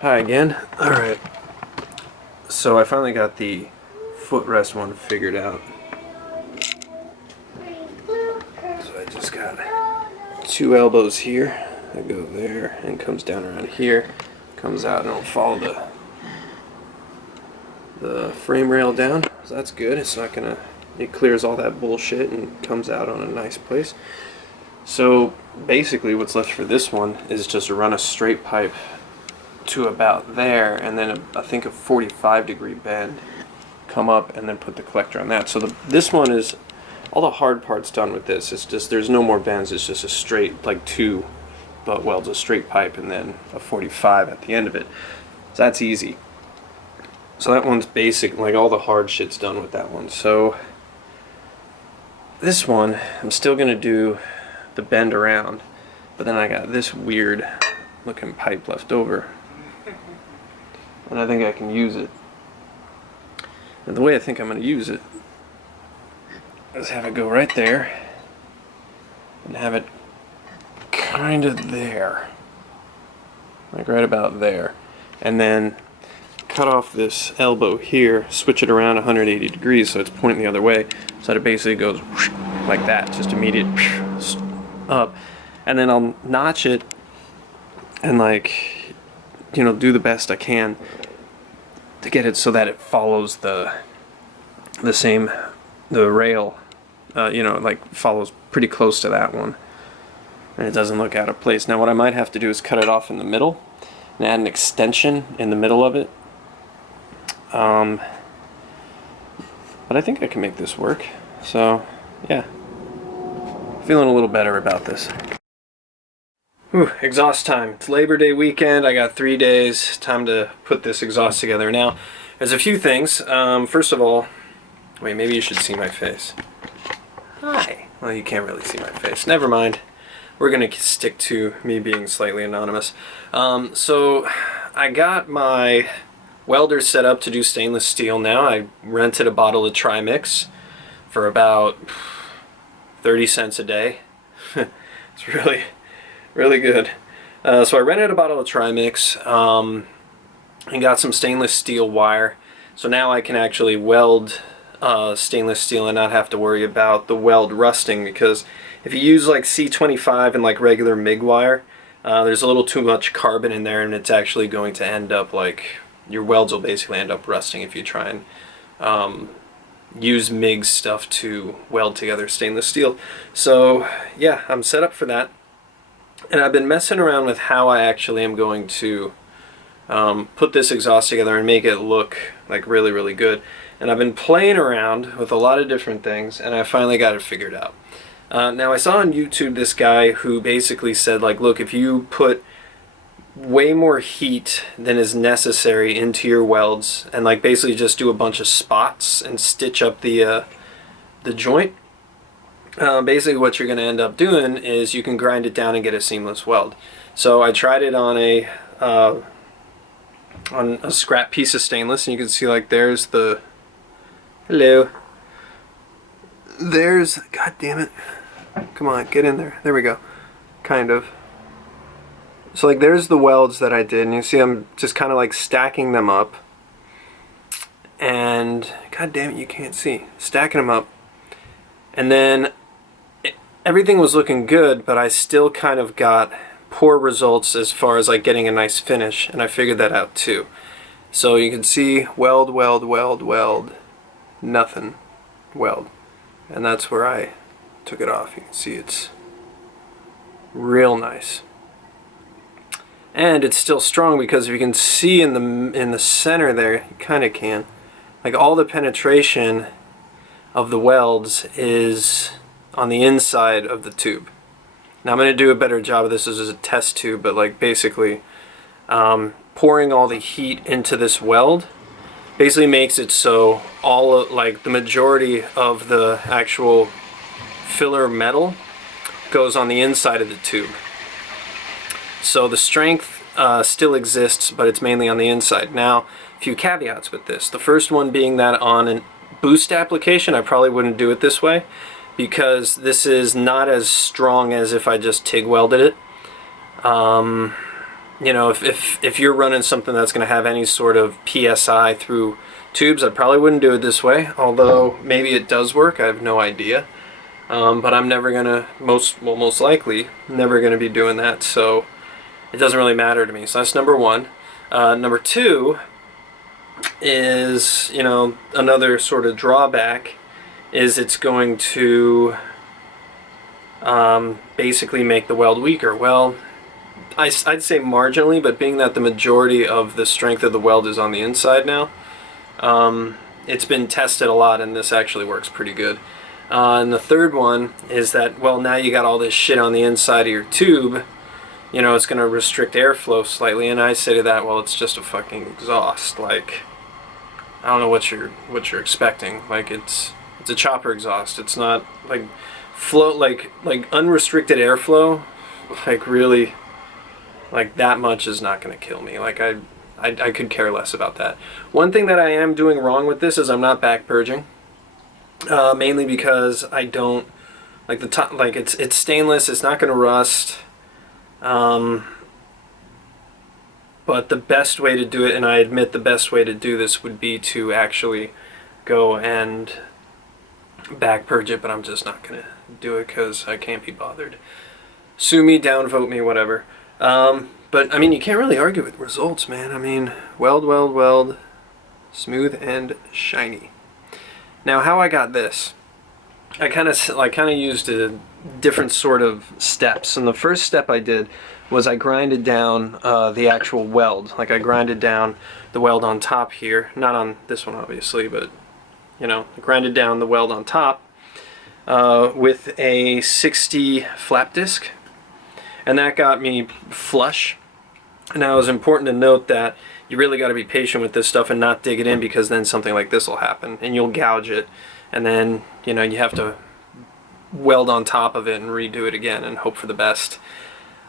Hi again. Alright, so I finally got the footrest one figured out. So I just got two elbows here that go there and comes down around here, comes out, and it'll follow the frame rail down. So that's good. It's not gonna, it clears all that bullshit and comes out on a nice place. So basically what's left for this one is just to run a straight pipe to about there, and then I think a 45-degree bend, come up and then put the collector on that. So this one is, all the hard parts done with this. It's just, there's no more bends, it's just a straight, like two butt welds, a straight pipe, and then a 45 at the end of it. So that's easy. So that one's basic, like all the hard shit's done with that one. So this one, I'm still gonna do the bend around, but then I got this weird looking pipe left over, and I think I can use it. And the way I think I'm going to use it is have it go right there and have it kind of there, like right about there, and then cut off this elbow here, switch it around 180 degrees so it's pointing the other way, so that it basically goes like that, just immediate up, and then I'll notch it and, like, you know, do the best I can to get it so that it follows the rail, you know, like follows pretty close to that one, and it doesn't look out of place. Now what I might have to do is cut it off in the middle and add an extension in the middle of it, but I think I can make this work. So yeah, feeling a little better about this. Whew, exhaust time. It's Labor Day weekend. I got 3 days. Time to put this exhaust together. Now, there's a few things. First of all, wait, maybe you should see my face. Hi. Well, you can't really see my face. Never mind. We're going to stick to me being slightly anonymous. So, I got my welder set up to do stainless steel now. I rented a bottle of Trimix for about 30 cents a day. It's really good. So I rented a bottle of Trimix and got some stainless steel wire. So now I can actually weld stainless steel and not have to worry about the weld rusting, because if you use like C25 and like regular MIG wire, there's a little too much carbon in there, and it's actually going to end up like, your welds will basically end up rusting if you try and use MIG stuff to weld together stainless steel. So yeah, I'm set up for that. And I've been messing around with how I actually am going to put this exhaust together and make it look like really good. And I've been playing around with a lot of different things, and I finally got it figured out. Now I saw on YouTube this guy who basically said, like, look, if you put way more heat than is necessary into your welds and like basically just do a bunch of spots and stitch up the joint, basically what you're going to end up doing is you can grind it down and get a seamless weld. So I tried it on a scrap piece of stainless, and you can see, like, there's the, hello, there's, god damn it, come on, get in there, there we go, kind of. So like there's the welds that I did, and you see I'm just kind of like stacking them up, and god damn it, you can't see, stacking them up, and then everything was looking good, but I still kind of got poor results as far as like getting a nice finish, and I figured that out too. So you can see weld, nothing, weld, and that's where I took it off. You can see it's real nice, and it's still strong, because if you can see in the center there, you kind of can, like all the penetration of the welds is on the inside of the tube. Now I'm going to do a better job of this as a test tube, but like basically pouring all the heat into this weld basically makes it so all of, like the majority of the actual filler metal goes on the inside of the tube. So the strength still exists, but it's mainly on the inside. Now, a few caveats with this. The first one being that on a boost application, I probably wouldn't do it this way, because this is not as strong as if I just TIG welded it. you know, if you're running something that's going to have any sort of PSI through tubes, I probably wouldn't do it this way, although maybe it does work, I have no idea. But I'm never going to, most likely, never going to be doing that, so it doesn't really matter to me. So that's number one. Number two is, you know, another sort of drawback is it's going to basically make the weld weaker. Well, I'd say marginally, but being that the majority of the strength of the weld is on the inside now, it's been tested a lot, and this actually works pretty good. And the third one is that, well, now you got all this shit on the inside of your tube, you know, it's going to restrict airflow slightly, and I say to that, well, it's just a fucking exhaust. Like, I don't know what you're expecting. Like, it's a chopper exhaust. It's not like flow, like unrestricted airflow. Like, really, like that much is not going to kill me. Like, I could care less about that. One thing that I am doing wrong with this is I'm not back purging, mainly because I don't like the top. Like, it's stainless. It's not going to rust. But the best way to do it, and I admit the best way to do this would be to actually go and back purge it, but I'm just not going to do it because I can't be bothered. Sue me, downvote me, whatever. But I mean, you can't really argue with results, man. I mean, weld, weld, weld, smooth and shiny. Now, how I got this, I kind of used a different sort of steps, and the first step I did was I grinded down the actual weld. Like, I grinded down the weld on top here, not on this one obviously, but you know, I grinded down the weld on top with a 60 flap disc, and that got me flush. Now, it's important to note that you really got to be patient with this stuff and not dig it in, because then something like this will happen and you'll gouge it, and then, you know, you have to weld on top of it and redo it again and hope for the best.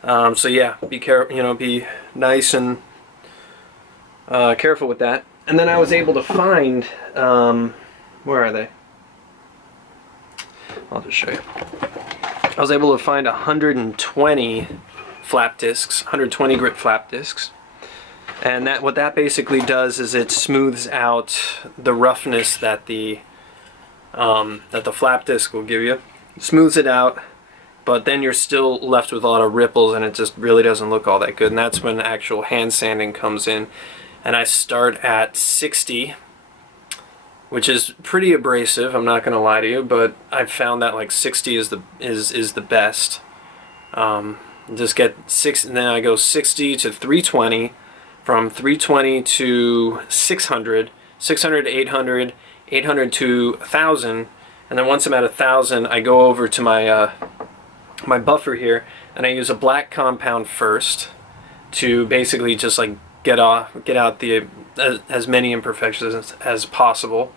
So yeah, be careful, you know, be nice and careful with that. And then I was able to find, where are they? I'll just show you. I was able to find 120 flap discs, 120 grit flap discs. And that, what that basically does is it smooths out the roughness that the flap disc will give you. It smooths it out, but then you're still left with a lot of ripples, and it just really doesn't look all that good. And that's when actual hand sanding comes in. And I start at 60, which is pretty abrasive, I'm not going to lie to you, but I've found that like 60 is the best. Just get 6, and then I go 60 to 320, from 320 to 600, 600 to 800, 800 to 1000, and then once I'm at 1000, I go over to my my buffer here, and I use a black compound first to basically just like get out the as many imperfections as possible,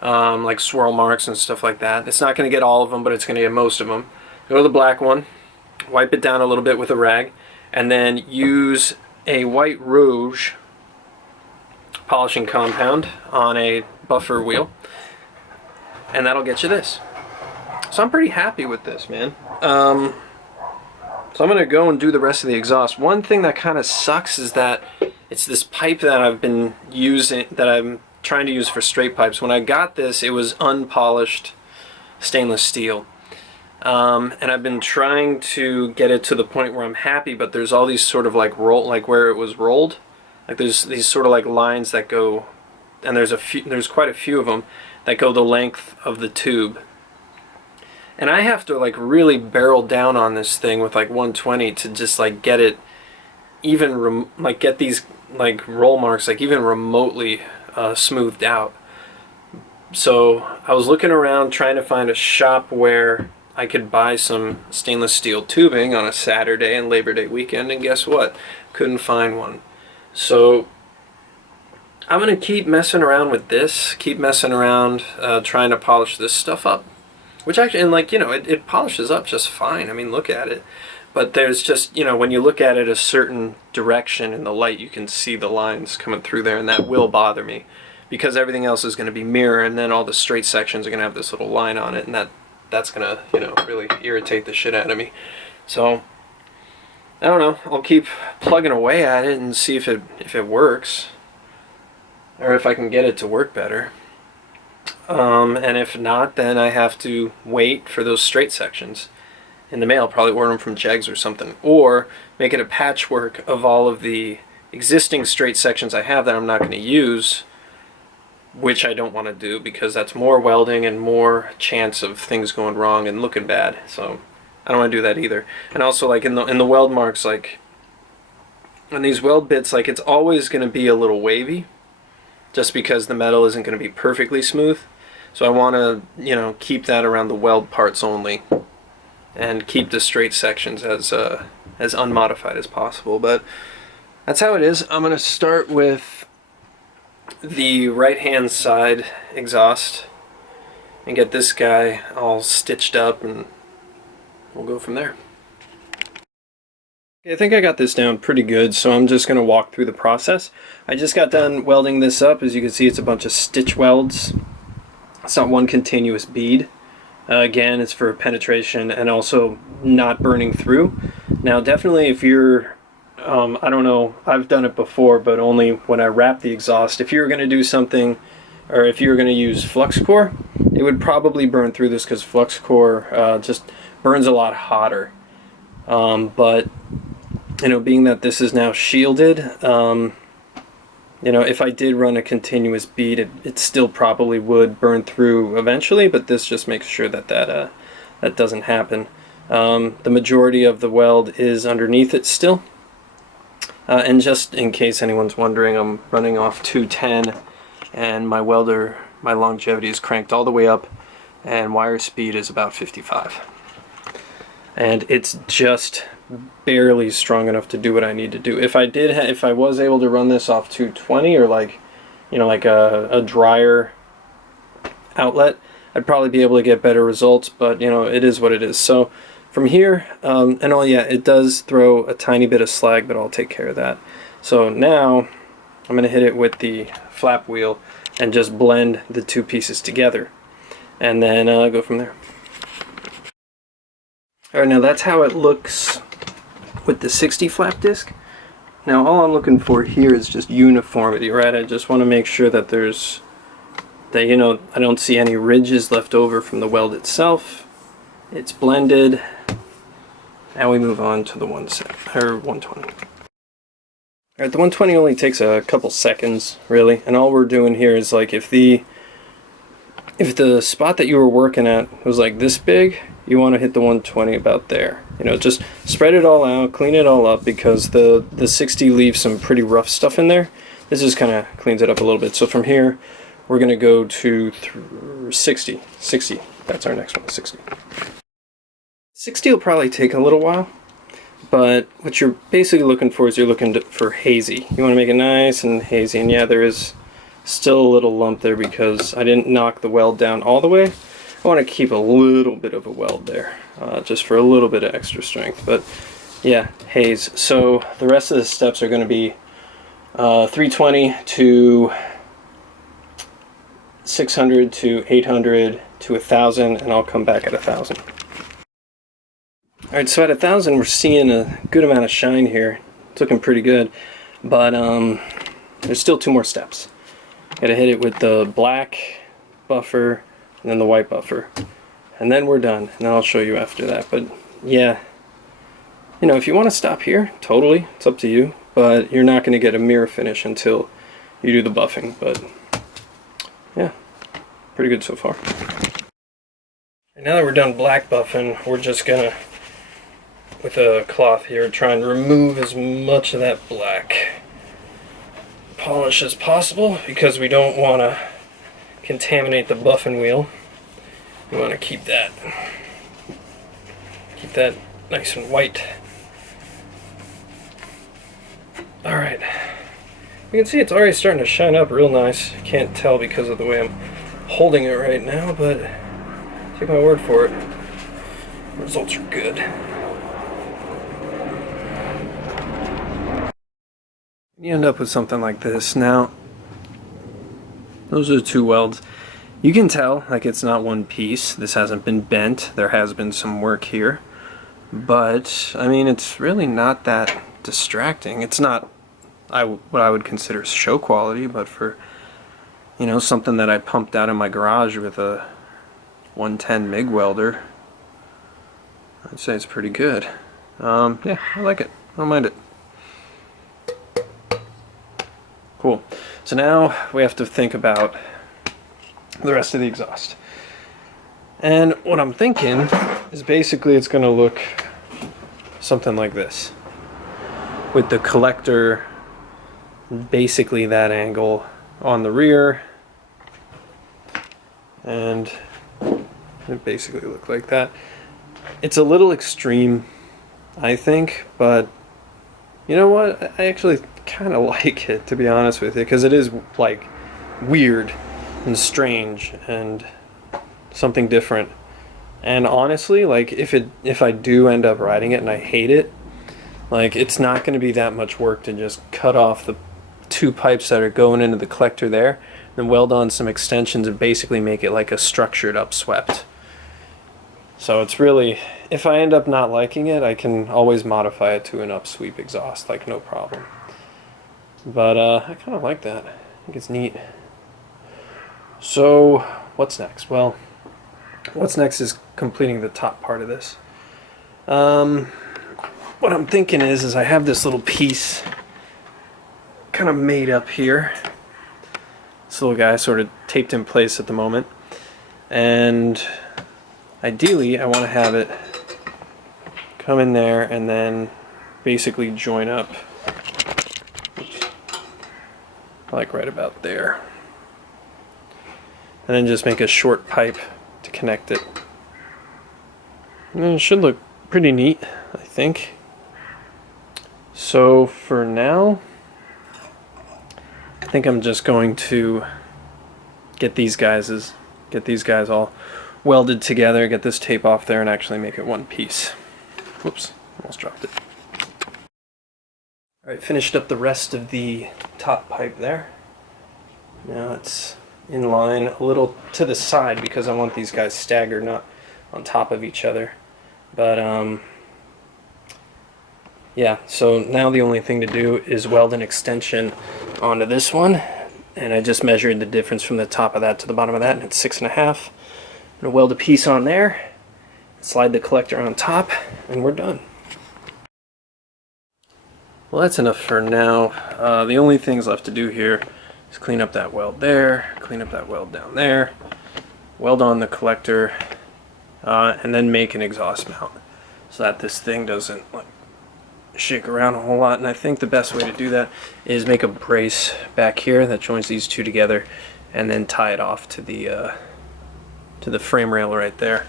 like swirl marks and stuff like that. It's not going to get all of them, but it's going to get most of them. Go to the black one, wipe it down a little bit with a rag, and then use a white rouge polishing compound on a buffer wheel, and that'll get you this. So I'm pretty happy with this, man. So I'm gonna go and do the rest of the exhaust. One thing that kind of sucks is that it's this pipe that I've been using, that I'm trying to use for straight pipes. When I got this, it was unpolished stainless steel. And I've been trying to get it to the point where I'm happy, but there's all these sort of like like where it was rolled, like there's these sort of like lines that go, and there's quite a few of them that go the length of the tube. And I have to like really barrel down on this thing with like 120 to just like get it even like get these like roll marks like even remotely smoothed out. So I was looking around trying to find a shop where I could buy some stainless steel tubing on a Saturday and Labor Day weekend, and guess what? Couldn't find one. So I'm gonna keep messing around with this, keep messing around trying to polish this stuff up, which actually, and like, you know, it polishes up just fine. I mean, look at it. But there's just, you know, when you look at it a certain direction in the light, you can see the lines coming through there, and that will bother me because everything else is going to be mirror, and then all the straight sections are going to have this little line on it, and that's going to, you know, really irritate the shit out of me. So I don't know, I'll keep plugging away at it and see if it works, or if I can get it to work better. And if not, then I have to wait for those straight sections in the mail. Probably order them from Jegs or something, or make it a patchwork of all of the existing straight sections I have that I'm not going to use, which I don't want to do because that's more welding and more chance of things going wrong and looking bad. So I don't want to do that either. And also, like in the weld marks, like on these weld bits, like it's always going to be a little wavy, just because the metal isn't going to be perfectly smooth. So I want to, you know, keep that around the weld parts only, and keep the straight sections as unmodified as possible. But that's how it is. I'm going to start with the right hand side exhaust and get this guy all stitched up, and we'll go from there. I think I got this down pretty good, so I'm just going to walk through the process. I just got done welding this up. As you can see, it's a bunch of stitch welds. It's not one continuous bead. Again, it's for penetration and also not burning through. Now, definitely if you're, I don't know, I've done it before, but only when I wrap the exhaust. If you're going to do something, or if you're going to use flux core, it would probably burn through this because flux core just burns a lot hotter. But you know, being that this is now shielded, you know, if I did run a continuous bead, it still probably would burn through eventually, but this just makes sure that that doesn't happen. The majority of the weld is underneath it still. And just in case anyone's wondering, I'm running off 210, and my welder, my longevity is cranked all the way up, and wire speed is about 55. And it's just barely strong enough to do what I need to do. If I was able to run this off 220, or like, you know, like a drier outlet, I'd probably be able to get better results, but you know, it is what it is. So from here, and all, yeah, it does throw a tiny bit of slag, but I'll take care of that. So now I'm going to hit it with the flap wheel and just blend the two pieces together, and then go from there. Alright, now that's how it looks with the 60 flap disc. Now all I'm looking for here is just uniformity, right? I just want to make sure that you know, I don't see any ridges left over from the weld itself. It's blended. Now we move on to the 120. Alright, the 120 only takes a couple seconds, really, and all we're doing here is, like, if the spot that you were working at was like this big, you want to hit the 120 about there. You know, just spread it all out, clean it all up, because the 60 leaves some pretty rough stuff in there. This just kind of cleans it up a little bit. So from here, we're going to go to 60. 60, that's our next one, 60. 60 will probably take a little while, but what you're basically looking for is you're looking for hazy. You want to make it nice and hazy, and yeah, there is still a little lump there because I didn't knock the weld down all the way. I want to keep a little bit of a weld there, just for a little bit of extra strength. But yeah, haze. So the rest of the steps are going to be 320 to 600 to 800 to 1,000, and I'll come back at 1,000. Alright, so at 1,000 we're seeing a good amount of shine here. It's looking pretty good, but there's still 2 more steps. Gotta hit it with the black buffer and then the white buffer, and then we're done, and then I'll show you after that. But yeah, you know, if you want to stop here, totally, it's up to you, but you're not going to get a mirror finish until you do the buffing. But yeah, pretty good so far. And now that we're done black buffing, we're just gonna, with a cloth here, try and remove as much of that black polish as possible, because we don't want to contaminate the buffing wheel. We want to keep that nice and white. Alright, you can see it's already starting to shine up real nice. You can't tell because of the way I'm holding it right now, but take my word for it, the results are good. You end up with something like this. Now, those are the 2 welds. You can tell, like, it's not one piece. This hasn't been bent. There has been some work here. But I mean, it's really not that distracting. It's not what I would consider show quality, but for, you know, something that I pumped out in my garage with a 110 MIG welder, I'd say it's pretty good. Yeah, I like it. I don't mind it. Cool. So now we have to think about the rest of the exhaust. And what I'm thinking is basically it's going to look something like this, with the collector basically that angle on the rear, and it basically look like that. It's a little extreme, I think, but you know what, I actually kind of like it, to be honest with you, because it is like weird and strange and something different. And honestly, like if I do end up riding it and I hate it, like it's not going to be that much work to just cut off the two pipes that are going into the collector there, then weld on some extensions and basically make it like a structured upswept. So it's really, if I end up not liking it, I can always modify it to an upsweep exhaust, like no problem. But I kind of like that. I think it's neat. So what's next? Well, what's next is completing the top part of this. What I'm thinking is I have this little piece kind of made up here. This little guy sort of taped in place at the moment, and ideally I want to have it come in there and then basically join up, like right about there, and then just make a short pipe to connect it. And it should look pretty neat, I think. So for now, I think I'm just going to get these guys all welded together, get this tape off there, and actually make it one piece. Whoops, almost dropped it. Alright, finished up the rest of the top pipe there. Now it's in line a little to the side because I want these guys staggered, not on top of each other. But yeah, so now the only thing to do is weld an extension onto this one, and I just measured the difference from the top of that to the bottom of that, and it's 6.5. I'm gonna weld a piece on there, slide the collector on top, and we're done. Well, that's enough for now. The only things left to do here is clean up that weld there, clean up that weld down there, weld on the collector, and then make an exhaust mount so that this thing doesn't like shake around a whole lot. And I think the best way to do that is make a brace back here that joins these two together, and then tie it off to the frame rail right there,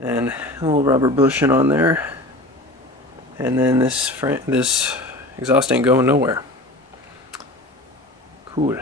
and a little rubber bushing on there, and then this exhaust ain't going nowhere. Cool.